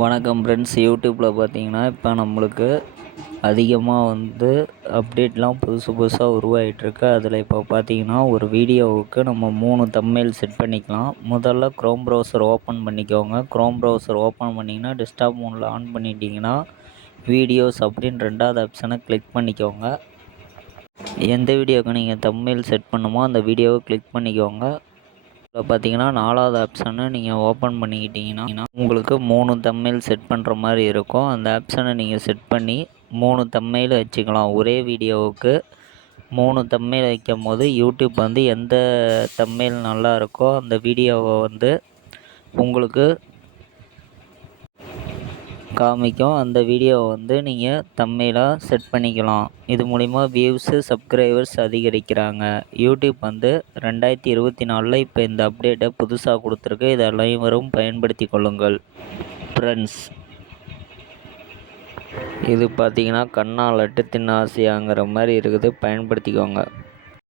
வணக்கம் ஃப்ரெண்ட்ஸ் யூடியூப்பில் பார்த்தீங்கன்னா இப்போ நம்மளுக்கு அதிகமாக வந்து அப்டேட்லாம் புதுசு புதுசாக உருவாகிட்டுருக்கு அதில் இப்போ பார்த்தீங்கன்னா ஒரு வீடியோவுக்கு நம்ம மூணு தம்மைல் செட் பண்ணிக்கலாம். முதல்ல க்ரோம் ப்ரௌசர் ஓப்பன் பண்ணிக்கோங்க. க்ரோம் ப்ரௌசர் ஓப்பன் பண்ணிங்கன்னா டெஸ்க்டாப் மூணில் ஆன் பண்ணிட்டீங்கன்னா வீடியோஸ் அப்படின்னு ரெண்டாவது ஆப்ஷனை கிளிக் பண்ணிக்கோங்க. எந்த வீடியோவுக்கு நீங்கள் தம்ப்நெயில் செட் பண்ணுமோ அந்த வீடியோவை கிளிக் பண்ணிக்கோங்க. இப்போ பார்த்தீங்கன்னா நாலாவது ஆப்ஷனை நீங்கள் ஓப்பன் பண்ணிக்கிட்டீங்கன்னா உங்களுக்கு மூணு தம்ப்நெயில் செட் பண்ணுற மாதிரி இருக்கும். அந்த ஆப்ஷனை நீங்கள் செட் பண்ணி மூணு தம்மையில் வச்சுக்கலாம். ஒரே வீடியோவுக்கு மூணு தம்மையில் வைக்கும் போது யூடியூப் வந்து எந்த தம்மையில் நல்லா இருக்கோ அந்த வீடியோவை வந்து உங்களுக்கு காமிக்கும். அந்த வீடியோவை வந்து நீங்கள் தம்மையிலாக செட் பண்ணிக்கலாம். இது மூலிமா வியூஸு சப்ஸ்கிரைபர்ஸ் அதிகரிக்கிறாங்க. யூடியூப் வந்து ரெண்டாயிரத்தி இருபத்தி நாலில் இப்போ இந்த அப்டேட்டை புதுசாக கொடுத்துருக்கு. இதை அனைவரும் பயன்படுத்தி கொள்ளுங்கள். ஃப்ரெண்ட்ஸ் இது பார்த்தீங்கன்னா கண்ணா லட்டு தின்னாசியாங்கிற மாதிரி இருக்குது. பயன்படுத்திக்கோங்க.